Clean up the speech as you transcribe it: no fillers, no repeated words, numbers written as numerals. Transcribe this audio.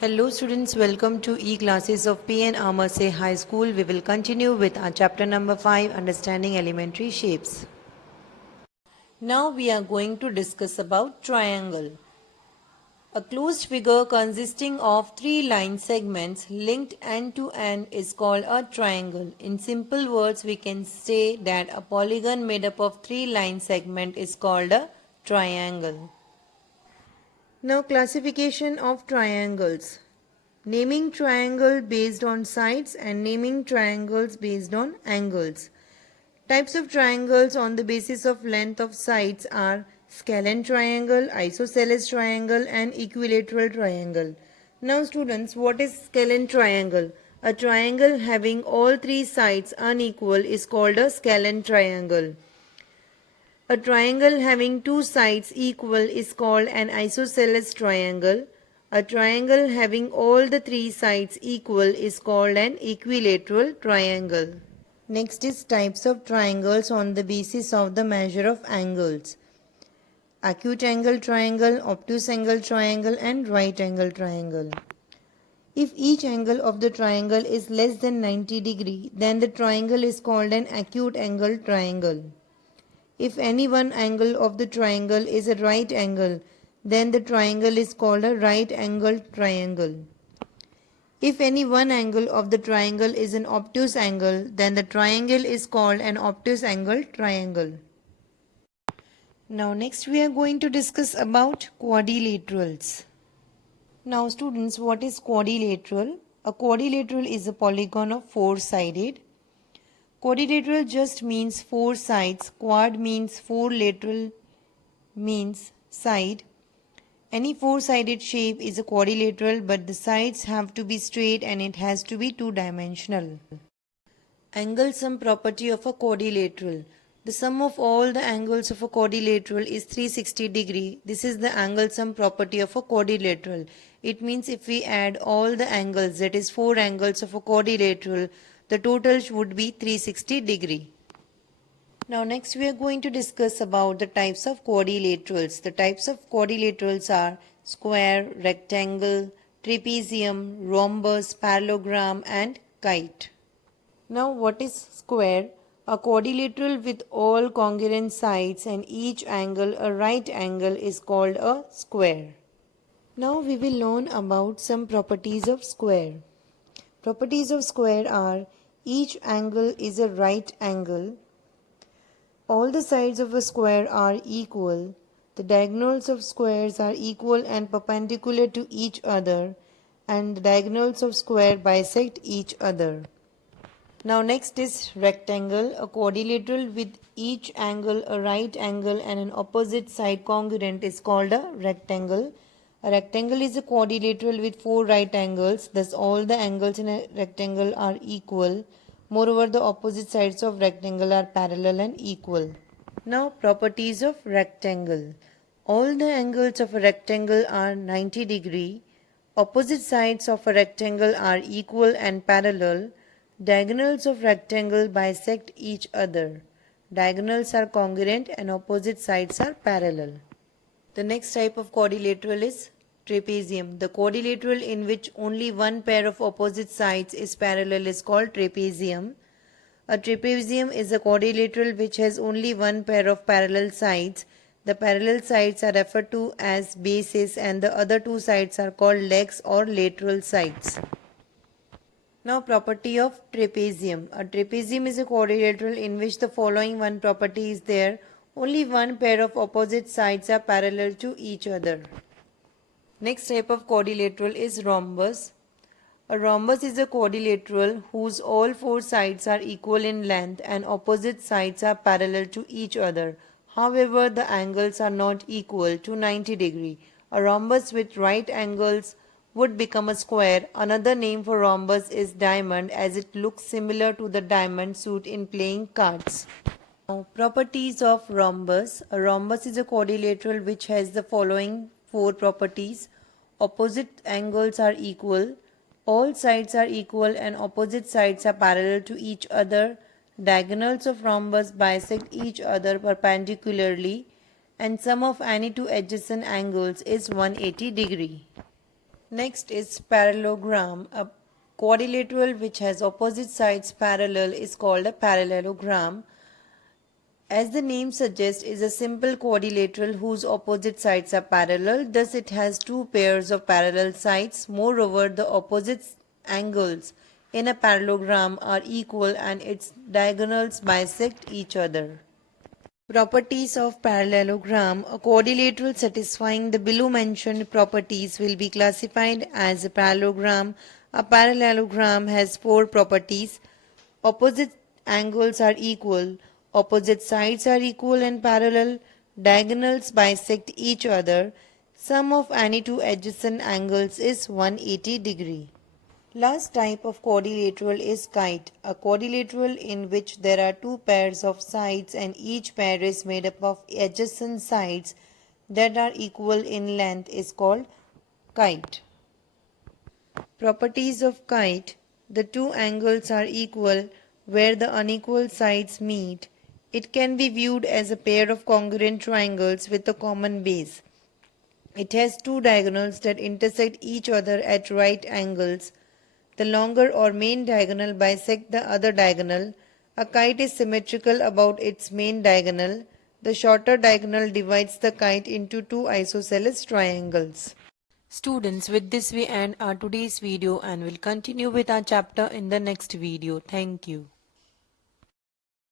Hello students, welcome to e-classes of P.N.AMERSEY High School. We will continue with our chapter number 5, Understanding Elementary Shapes. Now we are going to discuss about triangle. A closed figure consisting of three line segments linked end to end is called a triangle. In simple words, we can say that a polygon made up of three line segments is called a triangle. Now classification of triangles. Naming triangle based on sides and naming triangles based on angles. Types of triangles on the basis of length of sides are scalene triangle, isosceles triangle and equilateral triangle. Now students, what is scalene triangle? A triangle having all three sides unequal is called a scalene triangle. A triangle having two sides equal is called an isosceles triangle. A triangle having all the three sides equal is called an equilateral triangle. Next is types of triangles on the basis of the measure of angles. Acute angle triangle, obtuse angle triangle and right angle triangle. If each angle of the triangle is less than 90 degree, then the triangle is called an acute angle triangle. If any one angle of the triangle is a right angle, then the triangle is called a right angle triangle. If any one angle of the triangle is an obtuse angle, then the triangle is called an obtuse angle triangle. Now next we are going to discuss about quadrilaterals. Now students, what is quadrilateral? A quadrilateral is a polygon of four-sided. Quadrilateral just means four sides. Quad means four, lateral means side. Any four-sided shape is a quadrilateral, but the sides have to be straight and it has to be two-dimensional. Angle sum property of a quadrilateral. The sum of all the angles of a quadrilateral is 360 degree. This is the angle sum property of a quadrilateral. It means if we add all the angles, that is four angles of a quadrilateral, the total would be 360 degree. Now next we are going to discuss about the types of quadrilaterals. The types of quadrilaterals are square, rectangle, trapezium, rhombus, parallelogram and kite. Now what is square? A quadrilateral with all congruent sides and each angle a right angle is called a square. Now we will learn about some properties of square. Properties of square are each angle is a right angle. All the sides of a square are equal. The diagonals of squares are equal and perpendicular to each other, and the diagonals of square bisect each other. Now next is rectangle, a quadrilateral with each angle a right angle and an opposite side congruent is called a rectangle. A rectangle is a quadrilateral with four right angles, thus all the angles in a rectangle are equal. Moreover, the opposite sides of rectangle are parallel and equal. Now, properties of rectangle. All the angles of a rectangle are 90 degree. Opposite sides of a rectangle are equal and parallel. Diagonals of rectangle bisect each other. Diagonals are congruent and opposite sides are parallel. The next type of quadrilateral is trapezium. The quadrilateral in which only one pair of opposite sides is parallel is called trapezium. A trapezium is a quadrilateral which has only one pair of parallel sides. The parallel sides are referred to as bases and the other two sides are called legs or lateral sides. Now property of trapezium. A trapezium is a quadrilateral in which the following one property is there. Only one pair of opposite sides are parallel to each other. Next type of quadrilateral is rhombus. A rhombus is a quadrilateral whose all four sides are equal in length and opposite sides are parallel to each other. However, the angles are not equal to 90 degree. A rhombus with right angles would become a square. Another name for rhombus is diamond, as it looks similar to the diamond suit in playing cards. Now, properties of rhombus. A rhombus is a quadrilateral which has the following four properties. Opposite angles are equal. All sides are equal and opposite sides are parallel to each other. Diagonals of rhombus bisect each other perpendicularly and sum of any two adjacent angles is 180 degree. Next is parallelogram. A quadrilateral which has opposite sides parallel is called a parallelogram. As the name suggests, is a simple quadrilateral whose opposite sides are parallel. Thus, it has two pairs of parallel sides. Moreover, the opposite angles in a parallelogram are equal and its diagonals bisect each other. Properties of parallelogram. A quadrilateral satisfying the below mentioned properties will be classified as a parallelogram. A parallelogram has four properties. Opposite angles are equal. Opposite sides are equal and parallel. Diagonals bisect each other. Sum of any two adjacent angles is 180 degree. Last type of quadrilateral is kite, a quadrilateral in which there are two pairs of sides and each pair is made up of adjacent sides that are equal in length is called kite. Properties of kite. The two angles are equal where the unequal sides meet. It can be viewed as a pair of congruent triangles with a common base. It has two diagonals that intersect each other at right angles. The longer or main diagonal bisects the other diagonal. A kite is symmetrical about its main diagonal. The shorter diagonal divides the kite into two isosceles triangles. Students, with this we end our today's video and will continue with our chapter in the next video. Thank you.